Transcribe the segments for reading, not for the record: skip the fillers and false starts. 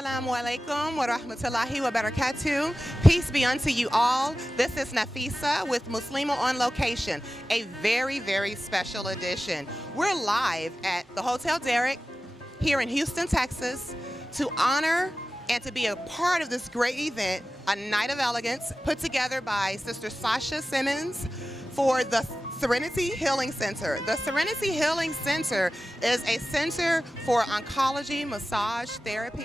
Assalamu alaikum wa rahmatullahi wa barakatuh. Peace be unto you all. This is Nafisa with Muslimah On Location, a very, very special edition. We're live at the Hotel Derrick here in Houston, Texas, to honor and to be a part of this great event, a night of elegance put together by Sister Sasha Simmons for the Serenity Healing Center. The Serenity Healing Center is a center for oncology, massage, therapy.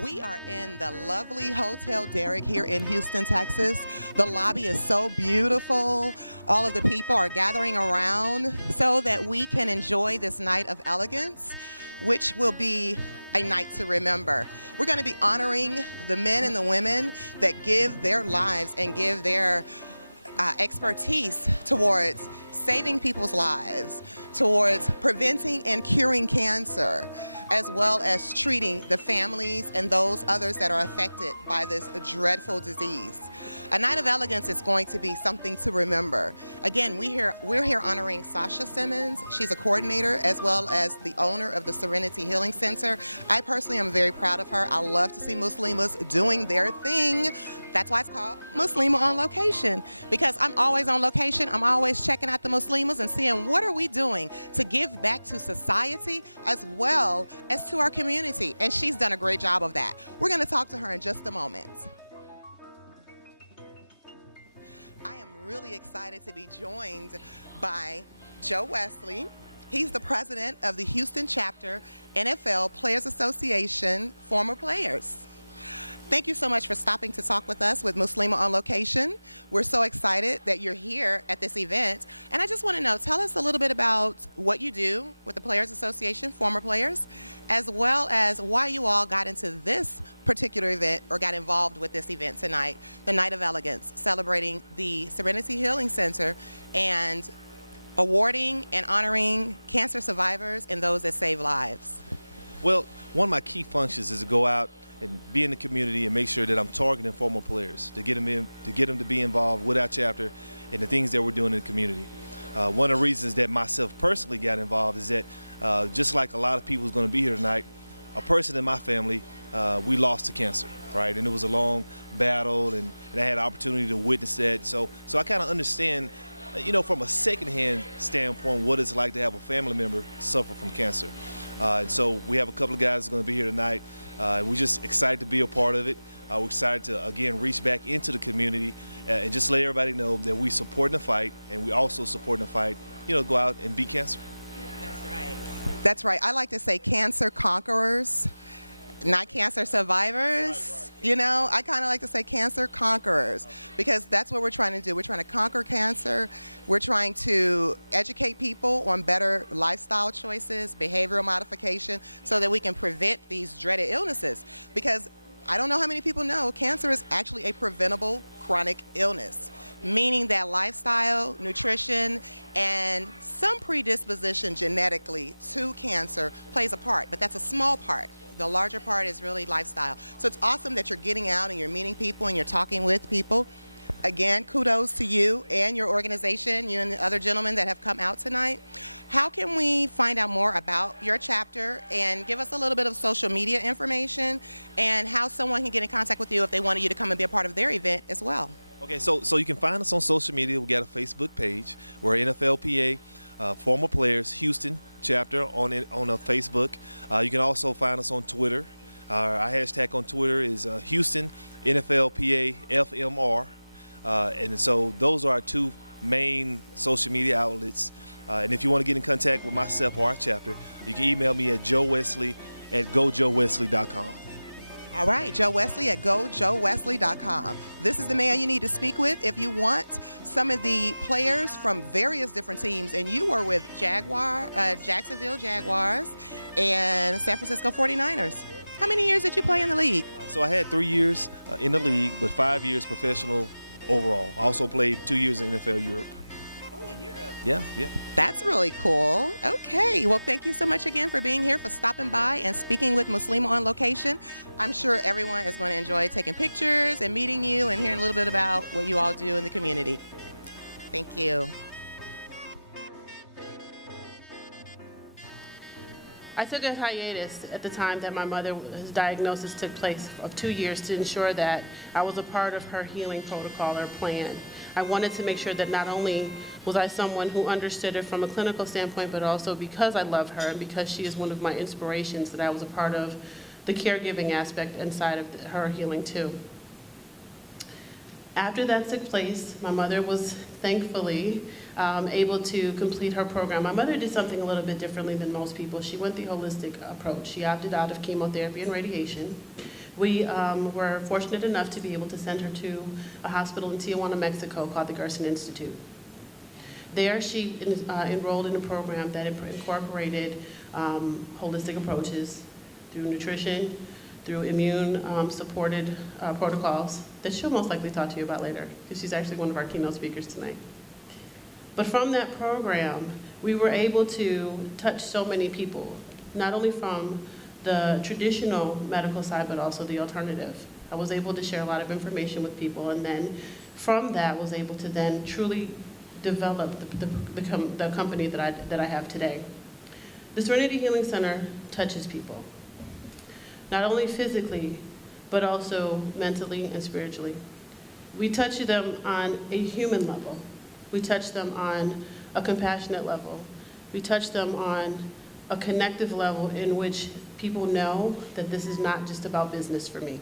We are in the lovely Hotel Derrick here in Houston, Texas. The lobby is so beautiful. All of the people are gathering around so that we can enjoy this night of elegance, which will be a night to remember. We're going to be honoring the men and the women that give their lives and give their expertise towards saving people's lives, towards preventing and curing cancer, as well as treating the families and those others that are affected by this dreadful disease. A night of elegance is going to be something to remember. Again, we're here honoring Sasha Simmons. She's a coordinator as well as the owner of the Serenity Healing Center. I personally am very proud of her. I love to see Muslimas doing their thing. That's why it's called Muslimah On Location, because I'm always on location. I'm always checking out the Muslimas and seeing what are we doing to give back to society as well as to our community. And she's done a great job of that. We're going to talk to her in just a moment. I am really excited to be joined by Joe Wesley. He's the president of the Houston chapter, NFL Players Association, former players. Thank you so much for stopping to talk with us with Muslimah On Location. We're so excited that you're here at this event. And I just want to know, tell us a little bit about what you do with the Players Association, former players, as well as why you all got into this particular event or got involved with this event tonight, the Night of Elegance, celebrating the Serenity Healing Center and awarding and honoring cancer survivors and those that save lives. Well, one of my key functions is to go out and be in the community and make sure that I'm targeting former players to get them to be involved with our chapter and the things that we're doing in the community. One of the reasons that myself personally got involved is that just like a lot of people who's going to be here tonight, a person in my family, we lost to cancer, right? And it was a long battle, and I had the opportunity to witness that. So I kind of understand, from a secondhand standpoint, what it's like to have a family member suffer from cancer. And so we have a couple of guys who are going to be here tonight. We're just excited to be a part of it. We're excited to, again, reach back into the community and just let everybody know that we support the fight, and we also support the fight, go out and beat cancer. That's right. That's right. I like to say cancer conquerors, not cancer survivors. I kind of like to say cancer conquerors, because that's what we're trying to do. We're trying to conquer cancer. We're trying to educate people on better lifestyle choices, behavioral modification, so that we can prevent these dreaded illnesses. Because I don't know how many people know, cancer is actually a preventable chronic illness, meaning that lifestyle, nutrition, and some predisposition genetically to cancer plays a part, but that's a small part. The larger part is really lifestyle. So it's awesome that you're getting out and you're meeting people and you're talking with people. Again, kudos to you and your organization, you and the other gentlemen that have come out tonight. How can we find out more about your chapter, and give us a little bit of social media information and how someone can get in contact with you if they wanted you to come and be a part of their event as well? Okay, so you can find us on social media. We got a Facebook page. We're NFLPA former players Houston chapter on Facebook. You can also find us on Twitter. Our hashtag on Twitter is Houston NFLPA FMR. And so those are our two main social media outlets. And if you want to get in contact with myself or our chapter, you can email me at joewesley@gojoewesley.com. All right, Joe Wesley at gojoewesley.com. This is the man you need to speak with if you want some of the players from various different teams. And you were with Jacksonville Jaguars and San Francisco 49ers. How many years did you play in the league? So I had 3 years in the league, but 5 years professional overall. I also played 2 years in NFL Europe. Yeah. That's really cool. Okay, well, thank you so much again for being here, for stopping by and speaking with Muslimah On Location. I'm sure everyone is going to enjoy taking pictures and meeting you and hearing a little bit about what you all do in the community. Thank you. I took a hiatus at the time that my mother's diagnosis took place of 2 years to ensure that I was a part of her healing protocol or plan. I wanted to make sure that not only was I someone who understood it from a clinical standpoint, but also because I love her and because she is one of my inspirations, that I was a part of the caregiving aspect inside of her healing too. After that took place, my mother was thankfully able to complete her program. My mother did something a little bit differently than most people. She went the holistic approach. She opted out of chemotherapy and radiation. We were fortunate enough to be able to send her to a hospital in Tijuana, Mexico called the Gerson Institute. There she enrolled in a program that incorporated holistic approaches through nutrition, through immune-supported protocols that she'll most likely talk to you about later, because she's actually one of our keynote speakers tonight. But from that program, we were able to touch so many people, not only from the traditional medical side, but also the alternative. I was able to share a lot of information with people, and then from that was able to then truly develop the company that I have today. The Serenity Healing Center touches people, not only physically, but also mentally and spiritually. We touch them on a human level. We touch them on a compassionate level. We touch them on a connective level in which people know that this is not just about business for me.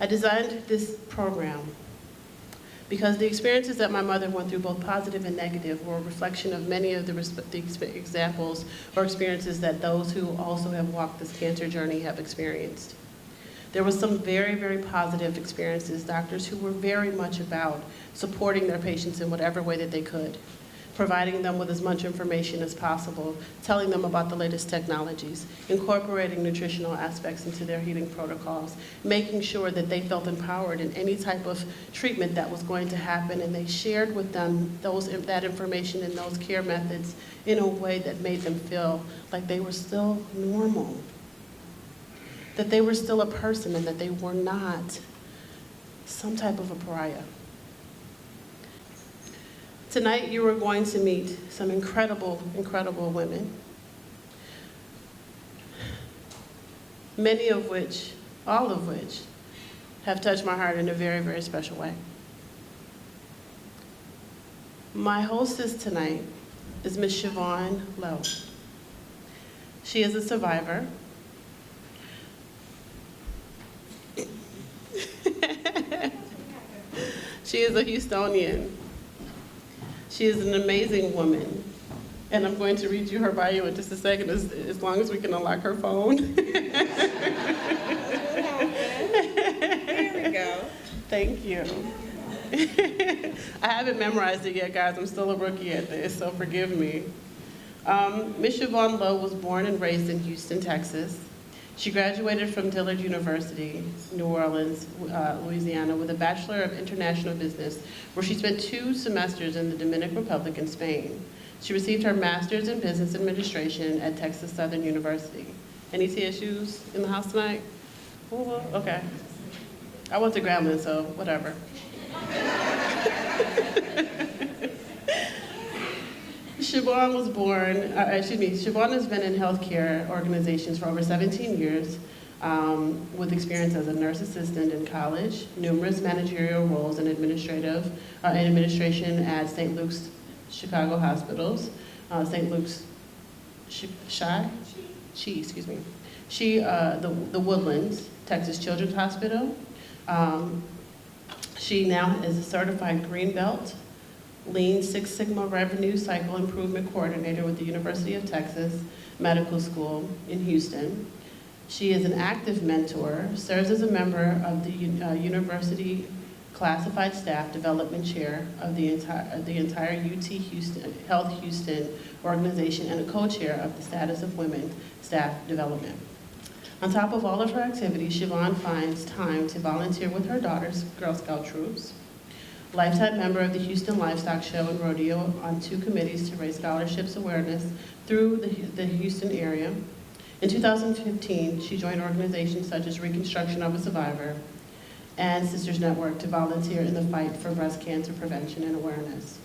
I designed this program because the experiences that my mother went through, both positive and negative, were a reflection of many of the examples or experiences that those who also have walked this cancer journey have experienced. There were some very, very positive experiences, doctors who were very much about supporting their patients in whatever way that they could, providing them with as much information as possible, telling them about the latest technologies, incorporating nutritional aspects into their healing protocols, making sure that they felt empowered in any type of treatment that was going to happen, and they shared with them that information and those care methods in a way that made them feel like they were still normal, that they were still a person, and that they were not some type of a pariah. Tonight, you are going to meet some incredible, incredible women, many of which, all of which, have touched my heart in a very, very special way. My hostess tonight is Ms. Siobhan Lowe. She is a survivor. She is a Houstonian. She is an amazing woman, and I'm going to read you her bio in just a second, as long as we can unlock her phone. There we go. Thank you. I haven't memorized it yet, guys. I'm still a rookie at this, so forgive me. Ms. Siobhan Lowe was born and raised in Houston, Texas. She graduated from Dillard University, New Orleans, Louisiana, with a Bachelor of International Business, where she spent 2 semesters in the Dominican Republic and Spain. She received her Master's in Business Administration at Texas Southern University. Any TSUs in the house tonight? Oh, okay. I went to Grambling, so whatever. Siobhan was Siobhan has been in healthcare organizations for over 17 years, with experience as a nurse assistant in college, numerous managerial roles in administration at St. Luke's Chicago Hospitals, St. Luke's the Woodlands, Texas Children's Hospital. She now is a certified Green Belt, Lean Six Sigma Revenue Cycle Improvement Coordinator with the University of Texas Medical School in Houston. She is an active mentor, serves as a member of the University Classified Staff Development Chair of the entire UT Houston, Health Houston organization, and a co-chair of the Status of Women Staff Development. On top of all of her activities, Siobhan finds time to volunteer with her daughter's Girl Scout troops, lifetime member of the Houston Livestock Show and Rodeo on 2 committees to raise scholarships awareness through the Houston area. In 2015, she joined organizations such as Reconstruction of a Survivor and Sisters Network to volunteer in the fight for breast cancer prevention and awareness.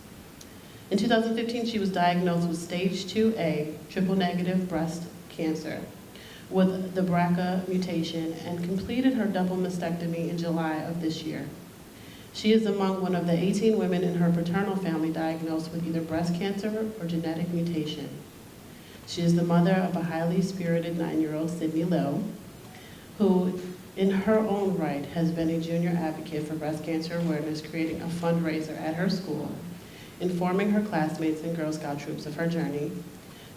In 2015, she was diagnosed with stage 2A triple-negative breast cancer with the BRCA mutation and completed her double mastectomy in July of this year. She is among one of the 18 women in her paternal family diagnosed with either breast cancer or genetic mutation. She is the mother of a highly spirited 9-year-old, Sydney Lowe, who in her own right has been a junior advocate for breast cancer awareness, creating a fundraiser at her school, informing her classmates and Girl Scout troops of her journey.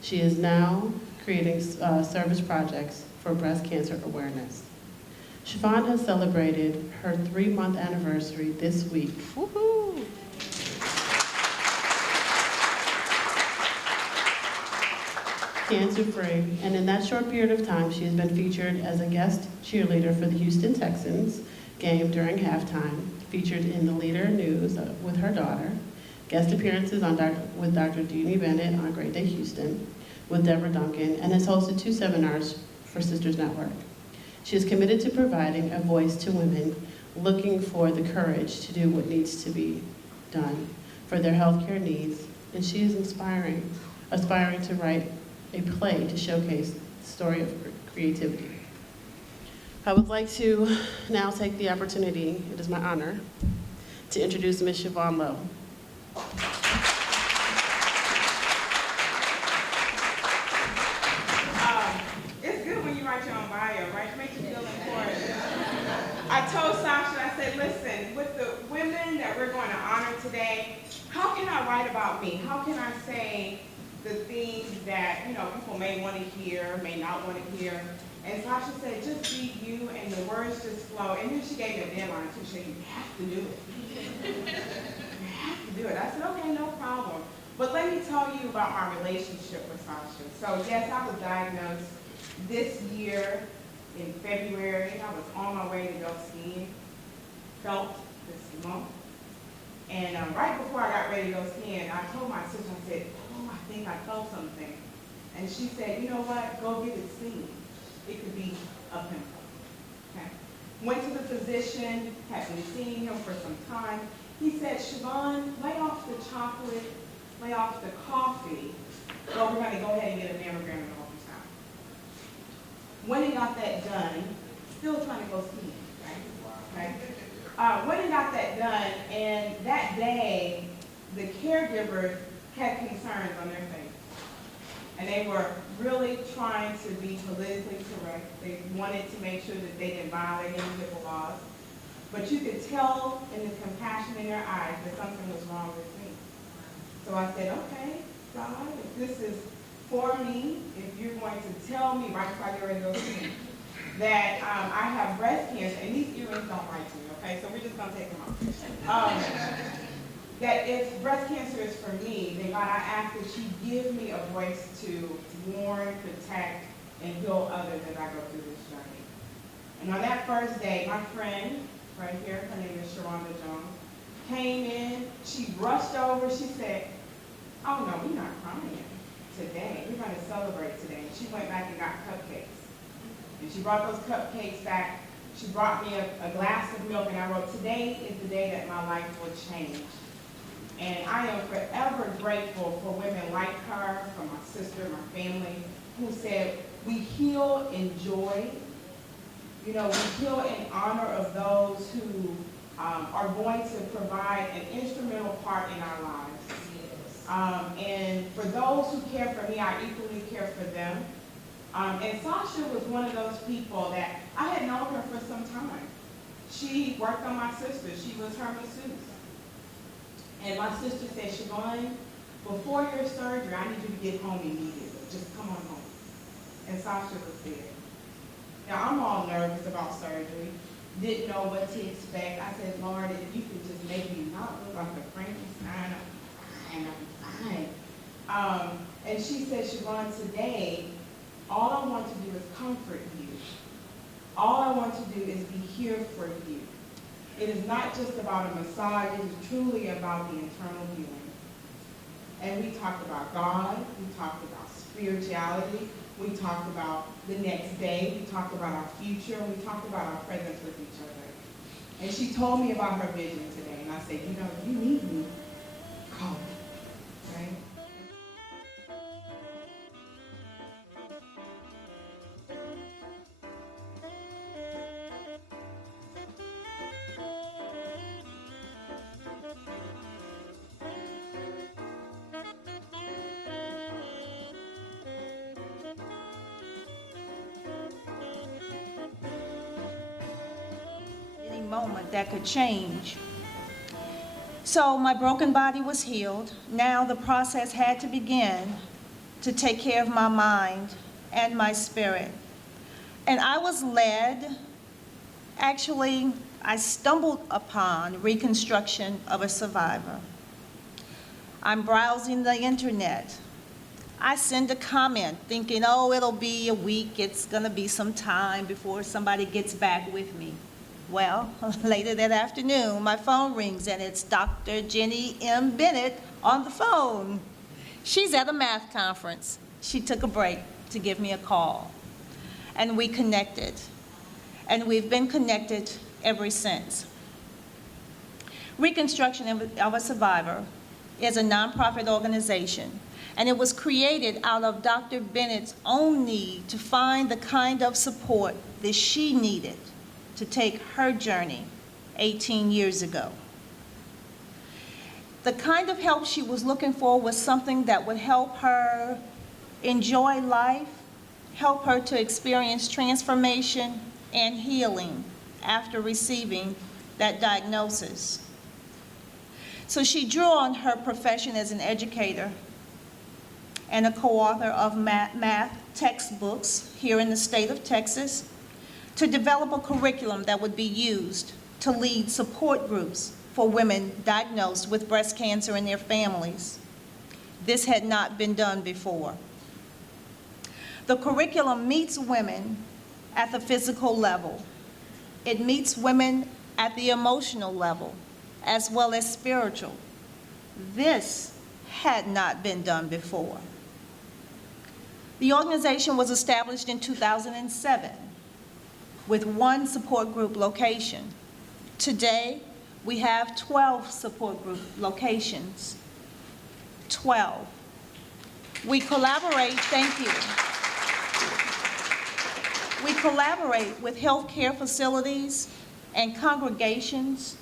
She is now creating service projects for breast cancer awareness. Siobhan has celebrated her 3-month anniversary this week. Woohoo! Cancer-free, and in that short period of time, she has been featured as a guest cheerleader for the Houston Texans game during halftime, featured in the Leader News with her daughter, guest appearances with Dr. Deanie Bennett on Great Day Houston, with Deborah Duncan, and has hosted 2 seminars for Sisters Network. She is committed to providing a voice to women looking for the courage to do what needs to be done for their healthcare needs, and she is aspiring to write a play to showcase the story of creativity. I would like to now take the opportunity, it is my honor, to introduce Ms. Siobhan Lowe. It's good when you write your own bio, right? It makes you feel important. I told Sasha, I said, listen, with the women that we're going to honor today, how can I write about me? How can I say the things that, people may want to hear, may not want to hear? And Sasha said, just be you, and the words just flow. And then she gave me a deadline, too. She said, you have to do it. You have to do it. I said, okay, no problem. But let me tell you about my relationship with Sasha. So yes, I was diagnosed this year in February. I was on my way to go skiing, felt this month. And right before I got ready to go skiing, I told my sister, I said, oh, I think I felt something. And she said, you know what, go get it seen. It could be a pimple. Okay. Went to the physician, had been seeing him for some time. He said, Siobhan, lay off the chocolate, lay off the coffee. So we're going to go ahead and get a mammogram and ultrasound. Went and got that done, still trying to go skiing, right? Okay. Went and got that done, and that day, the caregivers had concerns on their face. And they were really trying to be politically correct. They wanted to make sure that they didn't violate any HIPAA laws. But you could tell in the compassion in their eyes that something was wrong with me. So I said, okay, God, if this is for me, if you're going to tell me right before I get ready to go see that I have breast cancer, and these earrings don't write to me, okay? So we're just going to take them off. That if breast cancer is for me, then God, I ask that you give me a voice to warn, protect, and heal others as I go through this journey. And on that first day, my friend, right here, her name is Sharonda Jones, came in, she rushed over, she said, oh no, we're not crying today. We're going to celebrate today. And she went back and got cupcakes. And she brought those cupcakes back. She brought me a glass of milk, and I wrote, today is the day that my life will change. And I am forever grateful for women like her, for my sister, my family, who said, we heal in joy. We heal in honor of those who are going to provide an instrumental part in our lives. And for those who care for me, I equally care for them. And Sasha was one of those people that I had known her for some time. She worked on my sister. She was her masseuse. And my sister said, Siobhan, before your surgery, I need you to get home immediately. Just come on home. And Sasha was there. Now, I'm all nervous about surgery. Didn't know what to expect. I said, Lord, if you could just make me not look like a Frankenstein, I'm fine. And she said, Siobhan, today, all I want to do is comfort you. All I want to do is be here for you. It is not just about a massage, it is truly about the internal healing. And we talked about God, we talked about spirituality, we talked about the next day, we talked about our future, we talked about our presence with each other. And she told me about her vision today, and I said, you need me, call me. moment that could change. So my broken body was healed. Now the process had to begin to take care of my mind and my spirit. And I was led, actually, I stumbled upon Reconstruction of a Survivor. I'm browsing the internet. I send a comment thinking, oh, it'll be a week, it's gonna be some time before somebody gets back with me. Well, later that afternoon, my phone rings and it's Dr. Jenny M. Bennett on the phone. She's at a math conference. She took a break to give me a call. And we connected. And we've been connected ever since. Reconstruction of a Survivor is a nonprofit organization, and it was created out of Dr. Bennett's own need to find the kind of support that she needed to take her journey 18 years ago. The kind of help she was looking for was something that would help her enjoy life, help her to experience transformation and healing after receiving that diagnosis. So she drew on her profession as an educator and a co-author of math textbooks here in the state of Texas to develop a curriculum that would be used to lead support groups for women diagnosed with breast cancer and their families. This had not been done before. The curriculum meets women at the physical level. It meets women at the emotional level, as well as spiritual. This had not been done before. The organization was established in 2007 with one support group location. Today, we have 12 support group locations. 12. We collaborate, thank you. We collaborate with healthcare facilities and congregations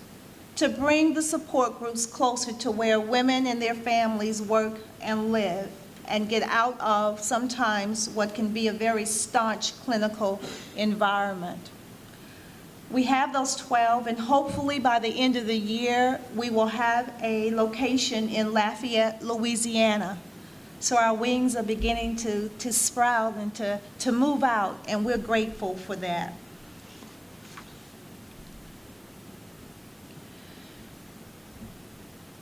to bring the support groups closer to where women and their families work and live and get out of sometimes what can be a very staunch clinical environment. We have those 12, and hopefully by the end of the year, we will have a location in Lafayette, Louisiana. So our wings are beginning to sprout and to move out, and we're grateful for that.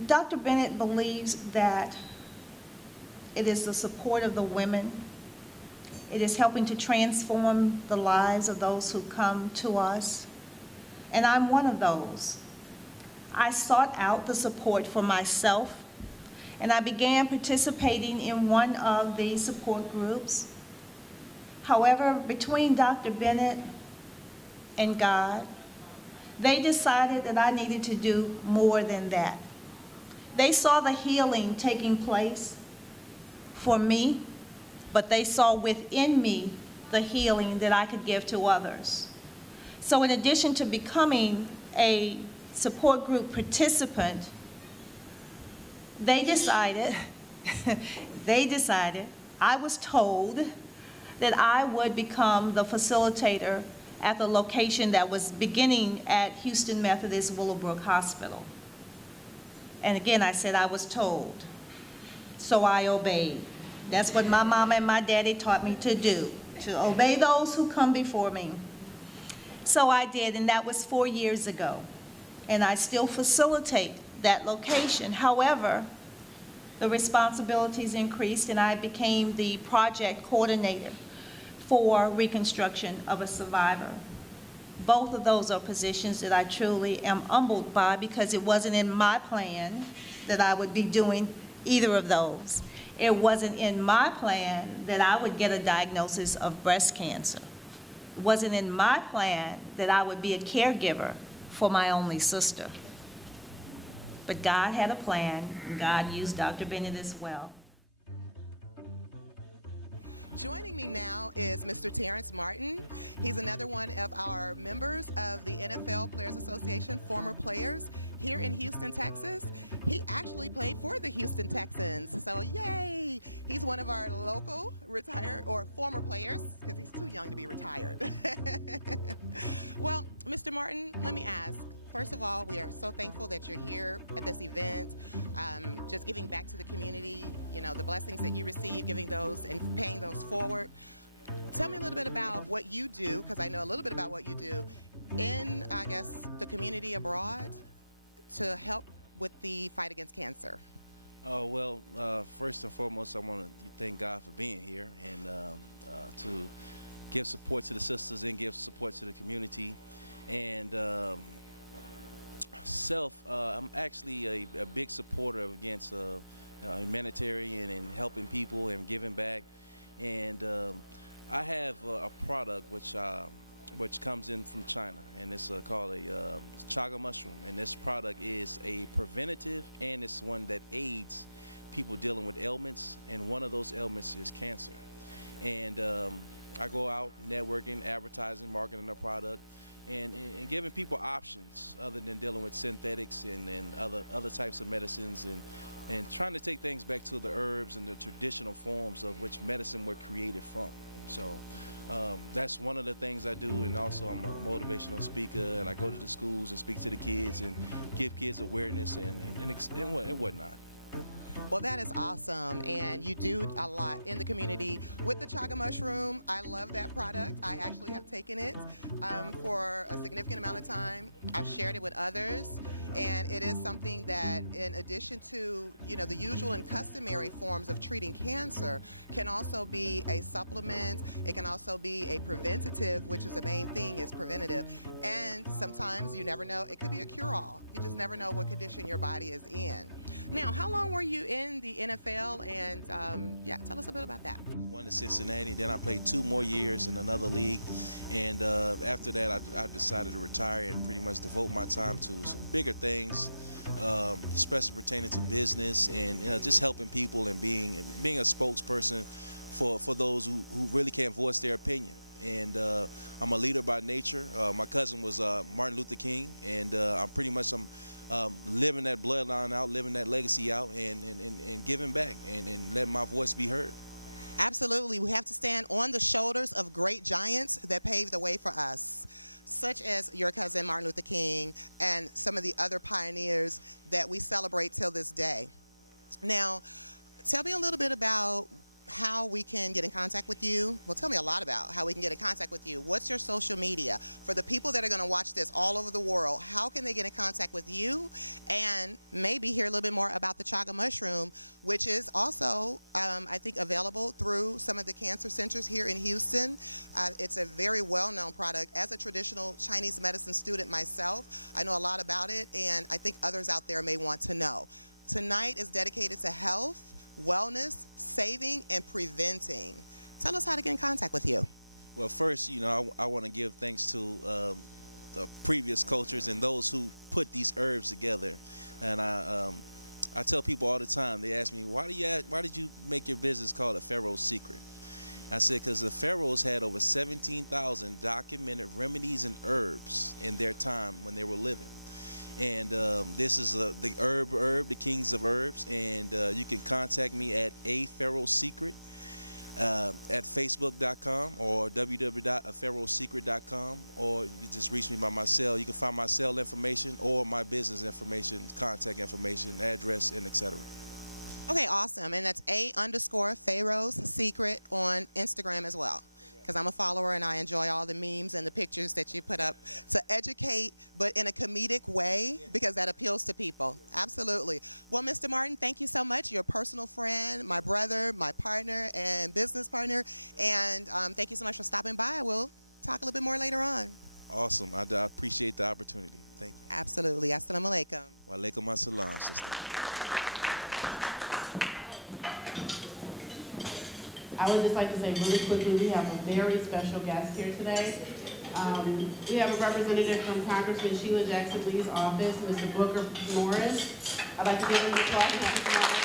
Dr. Bennett believes that it is the support of the women. It is helping to transform the lives of those who come to us. And I'm one of those. I sought out the support for myself, and I began participating in one of the support groups. However, between Dr. Bennett and God, they decided that I needed to do more than that. They saw the healing taking place for me, but they saw within me the healing that I could give to others. So in addition to becoming a support group participant, they decided, I was told that I would become the facilitator at the location that was beginning at Houston Methodist Willowbrook Hospital. And again, I said I was told, so I obeyed. That's what my mama and my daddy taught me to do, to obey those who come before me. So I did, and that was 4 years ago. And I still facilitate that location. However, the responsibilities increased, and I became the project coordinator for Reconstruction of a Survivor. Both of those are positions that I truly am humbled by, because it wasn't in my plan that I would be doing either of those. It wasn't in my plan that I would get a diagnosis of breast cancer. It wasn't in my plan that I would be a caregiver for my only sister. But God had a plan, and God used Dr. Bennett as well. Joining me now is Mr. Terrence Martin. He's another one of our members of the NFL Players Association, former players here in Houston, Texas. He actually played for the Houston Texans, so yay! He's one of our local retired or former players because he's too young to be retired. Well, Mr. Martin, let me ask. First of all, we are so thankful that you're here at this event, just giving back to the community, you know, the blessings that you receive, giving those and paying those forward. Tell me a little bit about what you do, because I know a little bit about what you do in, I guess, the community abroad to help with the fight against cancer. Well, first and foremost, I want to thank God for being here and to give support to the sisters and give support to the community. And I'm actually a big supporter against humanitarian and helping people and giving back. And I have a product which comes in from China, and it's called a chaga mushroom. And this product is a preventative, and it's one that aids people dealing with ailments, and one of those ailments is cancer. And I go out networking, advertising, marketing the product, and giving people options other than dealing with synthetics and other types of medicines, and trying to take things back to the herbs and the traditional forms of which medicine were created from. So that's one of the things I do, and also I'm a motivational speaker, and I go to the schools and speak to the kids and give kids awareness and whatnot. Well, that is awesome, and you do a lot in the community with the chaga mushroom. I love that product. I actually have taken it for a significant amount of time. I've shared it with others, and it is something that, in addition to, you know, the usual and customary forms of treating cancer, can also be a supplement. It can also be a preventative, which is the main thing, is preventative. And sometimes, you never know, it could be a cure-all. You just never know what condition your body is in. Now, how long were you in the NFL, and tell us a bit about that. Won in Cincinnati, then I played 2 more years in another league, and after that I decided to retire and pretty much devote my time to some bigger things, especially pertaining to business and just helping people and being a spokesperson for those who really can't voice their opinion. And I'm a leader by nature. My cousin was Martin Luther King, and I'm living that bloodline out, living that legacy out, and giving back and letting my voice be heard. Absolutely. We have to stand on the shoulders of great giants that paved the way for us, such as your cousin Martin Luther King and some of the other pioneers that we celebrate till this day. Now, tell me a little bit about how we can get in contact with you. Well, tell me a lot about how we can get in contact with you. What's your social media? For the people that are going to watch this all over the world, how can they get in contact with you and maybe hear a little bit more about the chaga mushroom, which is also, I think, available through some of the cancer centers here in Houston. It's a very well-known product. As a traditional Chinese medicine student myself, I know a lot about it, and I think others out there may want to know. Tonight is dedicated to health, wellness, saving, and preventing. Tell us how to get in contact with you. Well, first, I want to give thanks to the previous cultures and those who put these herbs together. And I tell people all the time, they ask me, why did you make your business called a Pharaoh's Secret? I said, because the pharaohs had over 17,000 documented remedies and herbs in their time when they were living. And this is the herb, the kings of herbs, and you can contact me at apharaohsecret at facebook.com or www.apharaohsecret.com, or you just reach me by my cell. You can find my cell information or my business information, contact information, address, and etc. Okay, awesome. And that's A_Pharaoh's Secret on Instagram as well, because I'm a follower and I enjoy all the memes and the pictures that you put up to educate, but in a comedic way, because that appeals to people. Absolutely. Well, Mr. Martin, thank you so much. You're a personal friend, my brother, my partner, and business partner. And thank you so much for stopping by. We'll talk a little bit more later on. Awesome. I appreciate the opportunity. Thank you. Absolutely. Assalamu alaikum. Wa alaikum assalam, sister. I would just like to say really quickly, we have a very special guest here today. We have a representative from Congressman Sheila Jackson Lee's office, Mr. Booker Morris. I'd like to give him a applause and have him come on up here.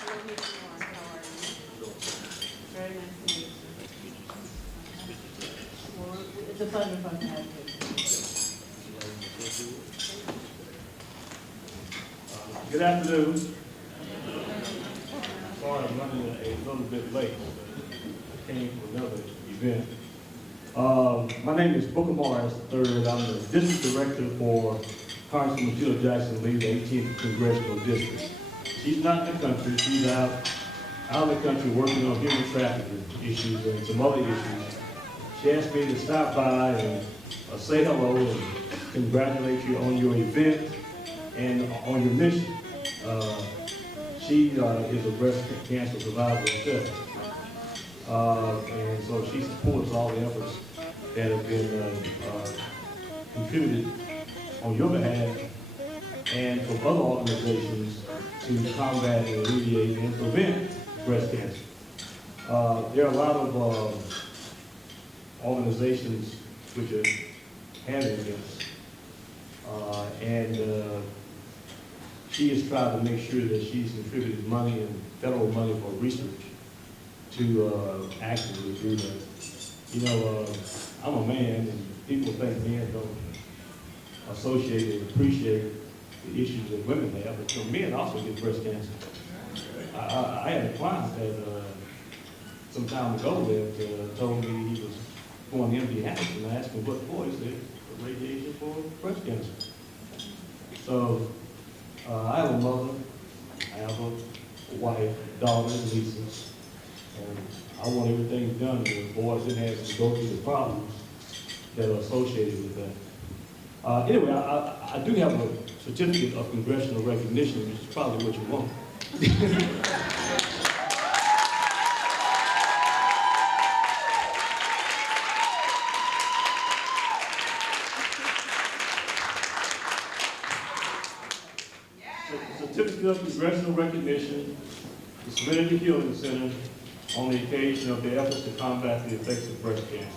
Hello, Mr. Morris. How are you? Very nice to meet you. Well, it's a pleasure for us to have you. Good afternoon. Sorry I'm running a little bit late. I came from another event. My name is Booker Morris III. I'm the District Director for Congresswoman Sheila Jackson Lee, the 18th Congressional District. She's not in the country. She's out of the country working on human trafficking issues and some other issues. She asked me to stop by and say hello and congratulate you on your event and on your mission. She is a breast cancer survivor herself. And so she supports all the efforts that have been contributed on your behalf and from other organizations to combat and alleviate and prevent breast cancer. There are a lot of organizations which are having this, and she has tried to make sure that she's contributed money and federal money for research to actively do that. You know, I'm a man, and people think men don't associate and appreciate the issues that women have, but you know, men also get breast cancer. I had a client that some time ago that told me he was going empty-handed, and I asked him what for. He said, radiation for breast cancer. So I have a mother, I have a wife, daughter, and nieces, and I want everything done that boys didn't have to go through the problems that are associated with that. Anyway, I do have a certificate of congressional recognition, which is probably what you want. Certificate of congressional recognition is submitted to the Healing Center on the occasion of their efforts to combat the effects of breast cancer.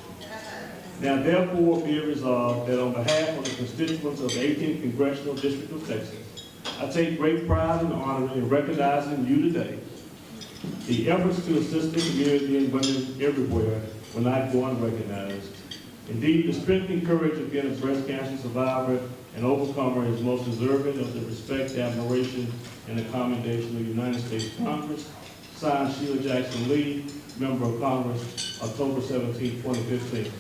Now, therefore, be it resolved that on behalf of the constituents of the 18th Congressional District of Texas, I take great pride and honor in recognizing you today. The efforts to assist the community and women everywhere will not go unrecognized. Indeed, the strength and courage of being a breast cancer survivor and overcomer is most deserving of the respect, admiration, and the commendation of the United States Congress. Signed, Sheila Jackson Lee, Member of Congress, October 17, 2015.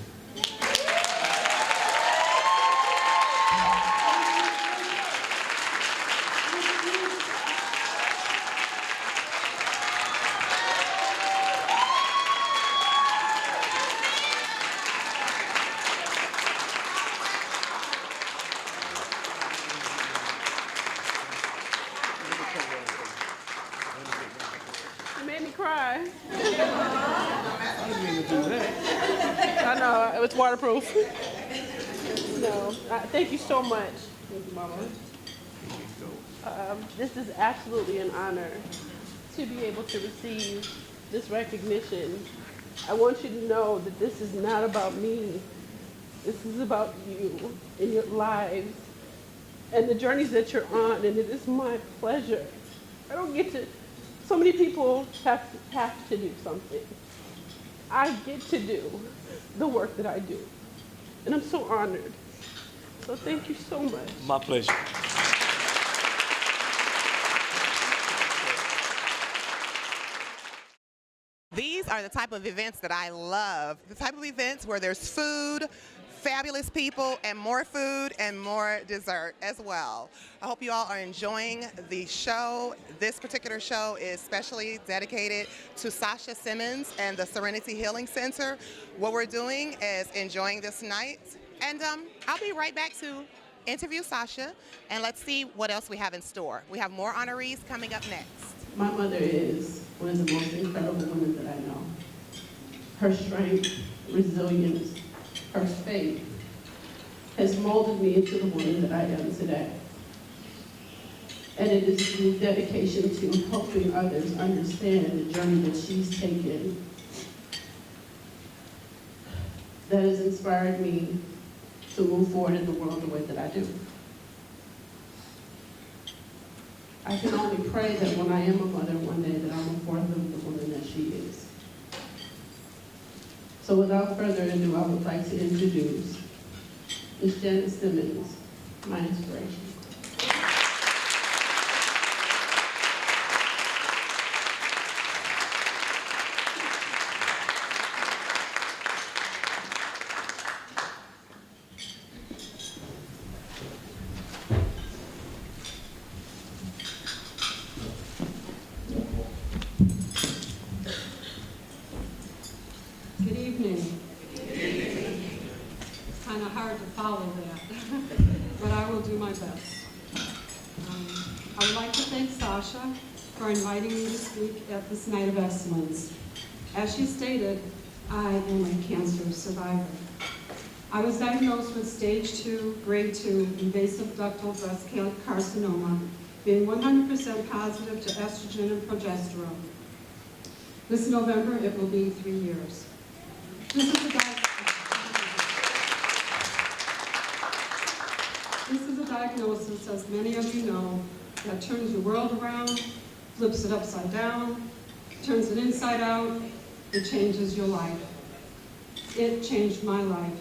It made me cry. I know, it was waterproof. No, thank you so much, Mama. This is absolutely an honor to be able to receive this recognition. I want you to know that this is not about me. This is about you and your lives and the journeys that you're on, and it is my pleasure. I don't get to, so many people have to do something. I get to do the work that I do, and I'm so honored. So thank you so much. My pleasure. These are the type of events that I love. The type of events where there's food, fabulous people, and more food and more dessert as well. I hope you all are enjoying the show. This particular show is specially dedicated to Sasha Simmons and the Serenity Healing Center. What we're doing is enjoying this night, and I'll be right back to interview Sasha, and let's see what else we have in store. We have more honorees coming up next. My mother is one of the most incredible women that I know. Her strength, resilience, her faith has molded me into the woman that I am today. And it is through dedication to helping others understand the journey that she's taken that has inspired me to move forward in the world the way that I do. I can only pray that when I am a mother one day that I will forelive the woman that she is. So without further ado, I would like to introduce Ms. Janet Simmons, my inspiration. of hard to follow that, but I will do my best. I would like to thank Sasha for inviting me to speak at this Night of Excellence. As she stated, I am a cancer survivor. I was diagnosed with stage 2, grade 2 invasive ductal breast carcinoma, being 100% positive to estrogen and progesterone. This November, it will be 3 years. This is a diagnosis, as many of you know, that turns your world around, flips it upside down, turns it inside out, it changes your life. It changed my life.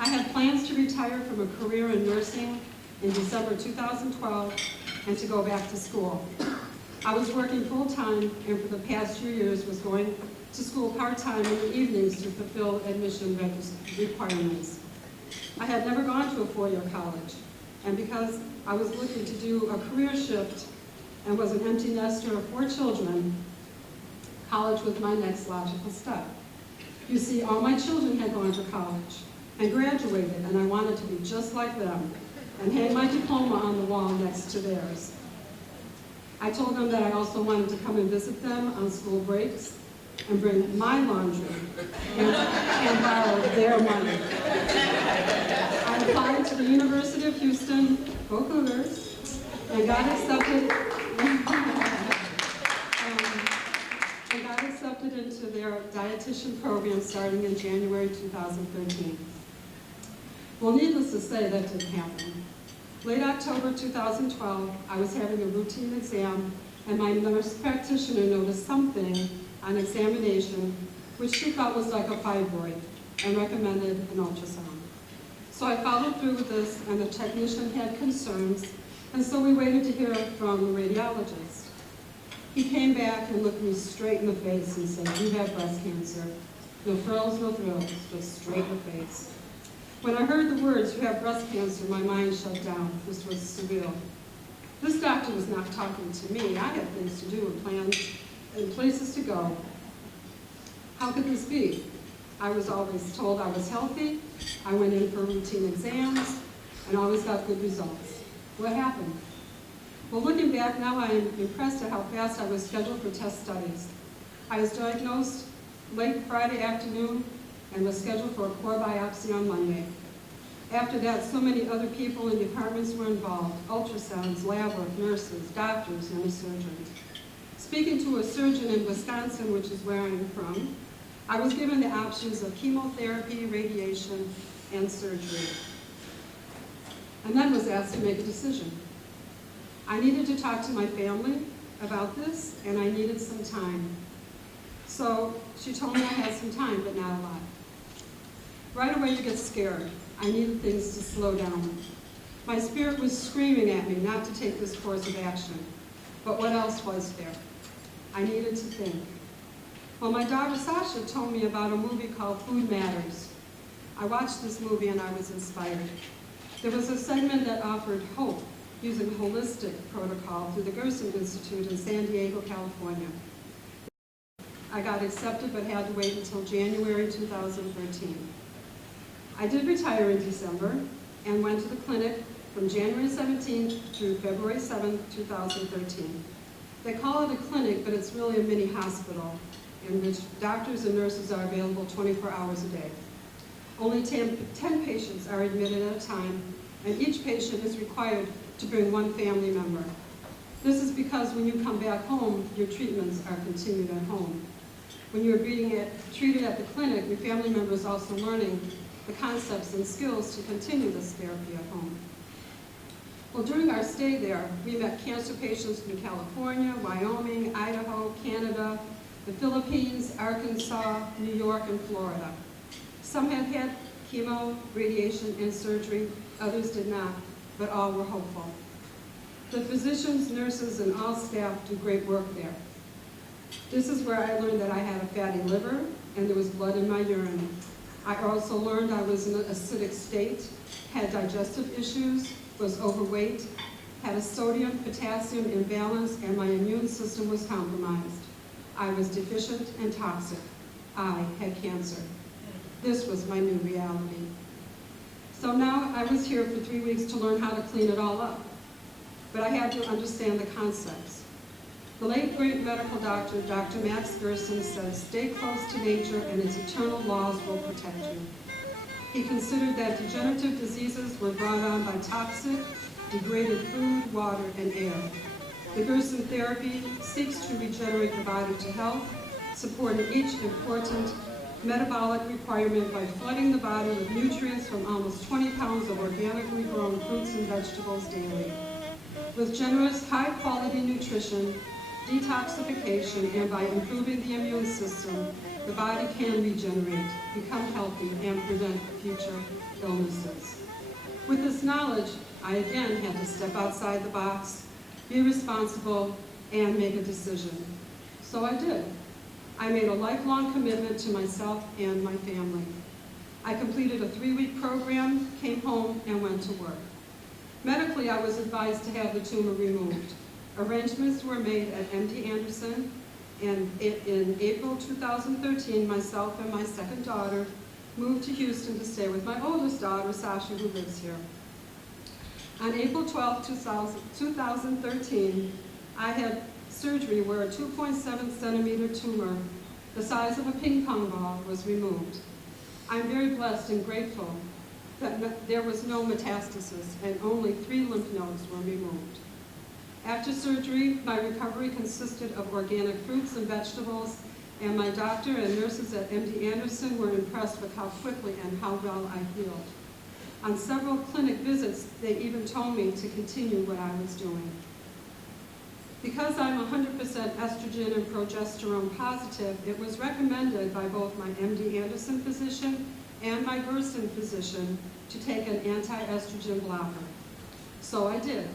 I had plans to retire from a career in nursing in December 2012 and to go back to school. I was working full-time and for the past few years was going to school part-time in the evenings to fulfill admission requirements. I had never gone to a four-year college, and because I was looking to do a career shift and was an empty nester of 4 children, college was my next logical step. You see, all my children had gone to college and graduated, and I wanted to be just like them and hang my diploma on the wall next to theirs. I told them that I also wanted to come and visit them on school breaks and bring my laundry and borrow their money. I applied to the University of Houston, go Cougars, and got accepted into their dietitian program starting in January 2013. Well, needless to say, that didn't happen. Late October 2012, I was having a routine exam, and my nurse practitioner noticed something on examination which she thought was like a fibroid and recommended an ultrasound. So I followed through with this, and the technician had concerns, and so we waited to hear from the radiologist. He came back and looked me straight in the face and said, "You have breast cancer. No frills, no thrills, just straight in the face." When I heard the words, "You have breast cancer," my mind shut down. This was surreal. This doctor was not talking to me. I had things to do and plans and places to go. How could this be? I was always told I was healthy. I went in for routine exams and always got good results. What happened? Well, looking back now, I am impressed at how fast I was scheduled for test studies. I was diagnosed late Friday afternoon and was scheduled for a core biopsy on Monday. After that, so many other people and departments were involved: ultrasounds, lab work, nurses, doctors, and a surgeon. Speaking to a surgeon in Wisconsin, which is where I'm from, I was given the options of chemotherapy, radiation, and surgery. And then was asked to make a decision. I needed to talk to my family about this, and I needed some time. So she told me I had some time, but not a lot. Right away you get scared. I needed things to slow down. My spirit was screaming at me not to take this course of action. But what else was there? I needed to think. Well, my daughter Sasha told me about a movie called Food Matters. I watched this movie and I was inspired. There was a segment that offered hope using holistic protocol through the Gerson Institute in San Diego, California. I got accepted but had to wait until January 2013. I did retire in December and went to the clinic from January 17th through February 7th, 2013. They call it a clinic, but it's really a mini hospital in which doctors and nurses are available 24 hours a day. Only 10 patients are admitted at a time, and each patient is required to bring one family member. This is because when you come back home, your treatments are continued at home. When you're treated at the clinic, your family member is also learning the concepts and skills to continue this therapy at home. Well, during our stay there, we met cancer patients from California, Wyoming, Idaho, Canada, the Philippines, Arkansas, New York, and Florida. Some had had chemo, radiation, and surgery. Others did not, but all were hopeful. The physicians, nurses, and all staff do great work there. This is where I learned that I had a fatty liver and there was blood in my urine. I also learned I was in an acidic state, had digestive issues, was overweight, had a sodium-potassium imbalance, and my immune system was compromised. I was deficient and toxic. I had cancer. This was my new reality. So now I was here for 3 weeks to learn how to clean it all up. But I had to understand the concepts. The late great medical doctor, Dr. Max Gerson, says, stay close to nature and its eternal laws will protect you. He considered that degenerative diseases were brought on by toxic, degraded food, water, and air. The Gerson therapy seeks to regenerate the body to health, supporting each important metabolic requirement by flooding the body with nutrients from almost 20 pounds of organically grown fruits and vegetables daily. With generous, high-quality nutrition, detoxification, and by improving the immune system, the body can regenerate, become healthy, and prevent future illnesses. With this knowledge, I again had to step outside the box, be responsible, and make a decision. So I did. I made a lifelong commitment to myself and my family. I completed a 3-week program, came home, and went to work. Medically, I was advised to have the tumor removed. Arrangements were made at MD Anderson, and in April 2013, myself and my second daughter moved to Houston to stay with my oldest daughter, Sasha, who lives here. On April 12, 2013, I had surgery where a 2.7 centimeter tumor, the size of a ping pong ball, was removed. I'm very blessed and grateful that there was no metastasis and only 3 lymph nodes were removed. After surgery, my recovery consisted of organic fruits and vegetables, and my doctor and nurses at MD Anderson were impressed with how quickly and how well I healed. On several clinic visits, they even told me to continue what I was doing. Because I'm 100% estrogen and progesterone positive, it was recommended by both my MD Anderson physician and my Gerson physician to take an anti-estrogen blocker. So I did.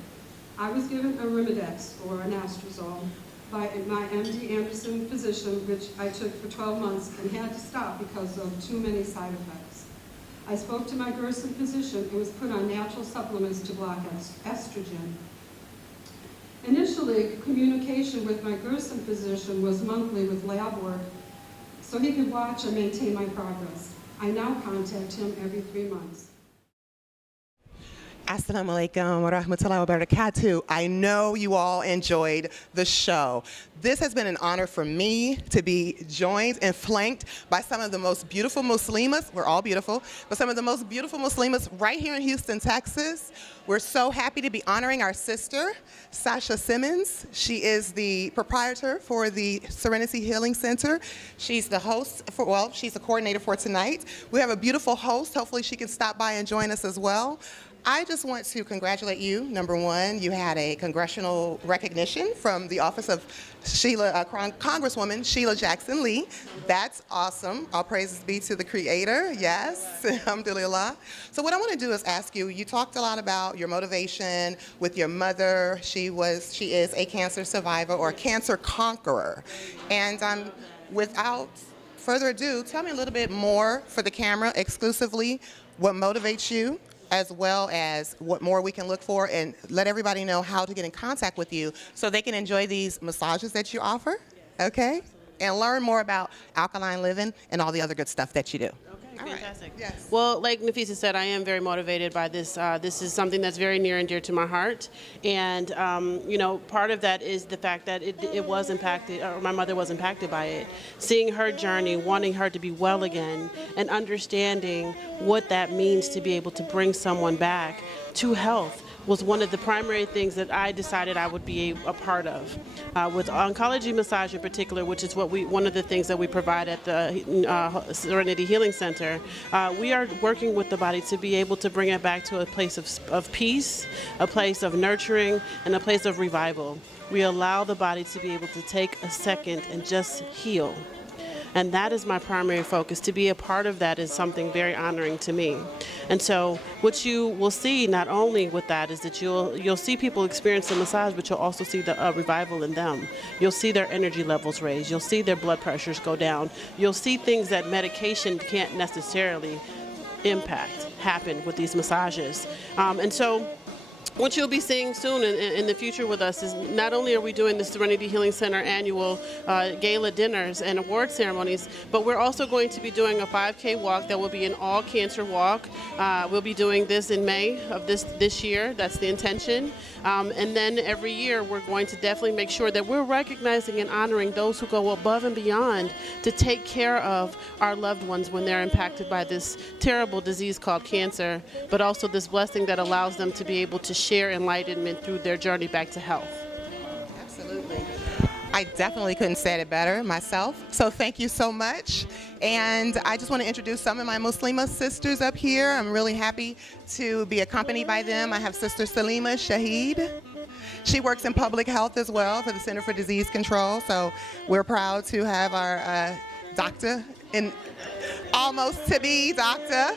I was given a Arimidex, or an anastrozole, by my MD Anderson physician, which I took for 12 months and had to stop because of too many side effects. I spoke to my Gerson physician and was put on natural supplements to block estrogen. Initially, communication with my Gerson physician was monthly with lab work, so he could watch and maintain my progress. I now contact him every 3 months. Assalamu alaikum wa rahmatullahi wa barakatuh. I know you all enjoyed the show. This has been an honor for me to be joined and flanked by some of the most beautiful Muslimas. We're all beautiful, but some of the most beautiful Muslimas right here in Houston, Texas. We're so happy to be honoring our sister, Sasha Simmons. She is the proprietor for the Serenity Healing Center. She's the host for, well, she's the coordinator for tonight. We have a beautiful host. Hopefully she can stop by and join us as well. I just want to congratulate you. Number one, you had a congressional recognition from the office of Congresswoman Sheila Jackson Lee. That's awesome. All praises be to the Creator. Yes, alhamdulillah. So what I want to do is ask you, you talked a lot about your motivation with your mother. She is a cancer survivor or a cancer conqueror. And without further ado, tell me a little bit more for the camera exclusively what motivates you, as well as what more we can look for, and let everybody know how to get in contact with you so they can enjoy these massages that you offer, okay? And learn more about alkaline living and all the other good stuff that you do. Okay, fantastic. Right. Yes. Well, like Nafisa said, I am very motivated by this. This is something that's very near and dear to my heart. And, you know, part of that is the fact that it was impacted, or my mother was impacted by it. Seeing her journey, wanting her to be well again, and understanding what that means to be able to bring someone back to health was one of the primary things that I decided I would be a part of. With oncology massage in particular, which is one of the things that we provide at the Serenity Healing Center, we are working with the body to be able to bring it back to a place of peace, a place of nurturing, and a place of revival. We allow the body to be able to take a second and just heal. And that is my primary focus. To be a part of that is something very honoring to me. And so what you will see not only with that is that you'll see people experience the massage, but you'll also see the revival in them. You'll see their energy levels raise. You'll see their blood pressures go down. You'll see things that medication can't necessarily impact happen with these massages. And so What you'll be seeing soon in the future with us is not only are we doing the Serenity Healing Center annual gala dinners and award ceremonies, but we're also going to be doing a 5K walk that will be an all cancer walk. We'll be doing this in May of this year. That's the intention. And then every year we're going to definitely make sure that we're recognizing and honoring those who go above and beyond to take care of our loved ones when they're impacted by this terrible disease called cancer, but also this blessing that allows them to be able to share enlightenment through their journey back to health. Absolutely. I definitely couldn't say it better myself. So thank you so much. And I just want to introduce some of my Muslimah sisters up here. I'm really happy to be accompanied by them. I have Sister Salima Shaheed. She works in public health as well for the Center for Disease Control. So we're proud to have our doctor, and almost to be doctor.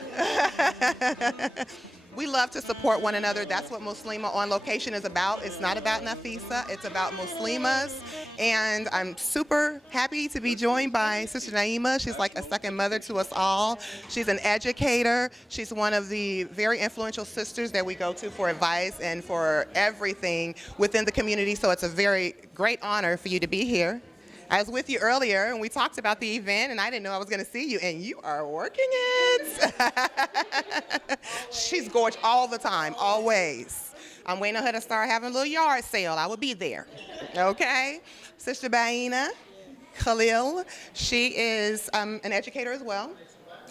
We love to support one another. That's what Muslimah On Location is about. It's not about Nafisa, it's about Muslimas. And I'm super happy to be joined by Sister Naima. She's like a second mother to us all. She's an educator. She's one of the very influential sisters that we go to for advice and for everything within the community. So it's a very great honor for you to be here. I was with you earlier and we talked about the event and I didn't know I was going to see you, and you are working it. She's gorgeous all the time, always. I'm waiting on her to start having a little yard sale. I will be there. Okay? Sister Baina Khalil, she is an educator as well.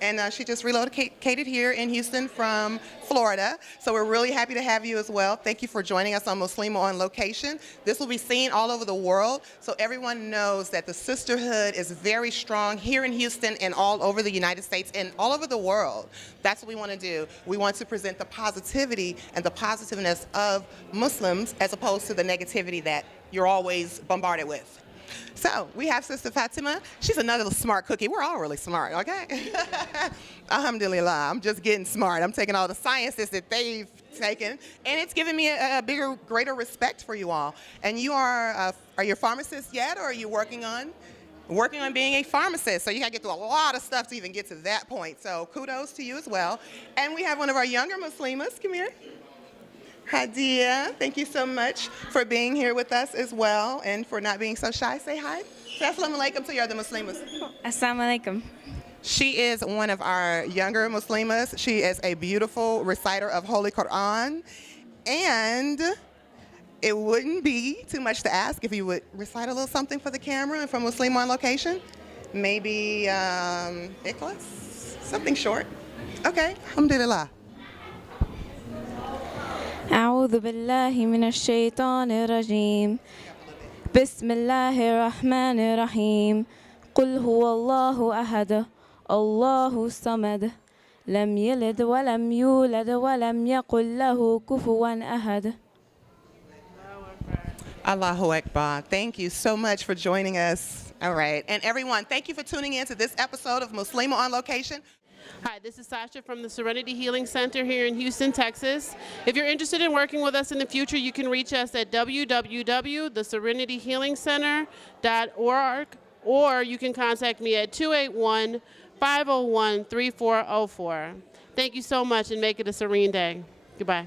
And she just relocated here in Houston from Florida. So we're really happy to have you as well. Thank you for joining us on Muslimah On Location. This will be seen all over the world, so everyone knows that the sisterhood is very strong here in Houston and all over the United States and all over the world. That's what we want to do. We want to present the positivity and the positiveness of Muslims as opposed to the negativity that you're always bombarded with. So we have Sister Fatima. She's another smart cookie. We're all really smart, okay? Alhamdulillah, I'm just getting smart. I'm taking all the sciences that they've taken, and it's given me a bigger, greater respect for you all. And you are you a pharmacist yet, or are you working on being a pharmacist? So you gotta get through a lot of stuff to even get to that point. So kudos to you as well. And we have one of our younger Muslimas. Come here. Hadia, thank you so much for being here with us as well and for not being so shy. Say hi. Say assalamu alaikum to your other Muslimas. Assalamu alaikum. She is one of our younger Muslimas. She is a beautiful reciter of Holy Quran. And it wouldn't be too much to ask if you would recite a little something for the camera and from Muslimah On Location. Maybe Ikhlas? Something short. Okay, alhamdulillah. أعوذ بالله من الشيطان الرجيم بسم الله الرحمن الرحيم قل هو الله أحد الله الصمد لم يلد ولم يولد ولم يقل له كفوا أحد. Allahu Akbar. Thank you so much for joining us. All right. And everyone, thank you for tuning in to this episode of Muslimah On Location. Hi, this is Sasha from the Serenity Healing Center here in Houston, Texas. If you're interested in working with us in the future, you can reach us at www.theserenityhealingcenter.org, or you can contact me at 281-501-3404. Thank you so much, and make it a serene day. Goodbye.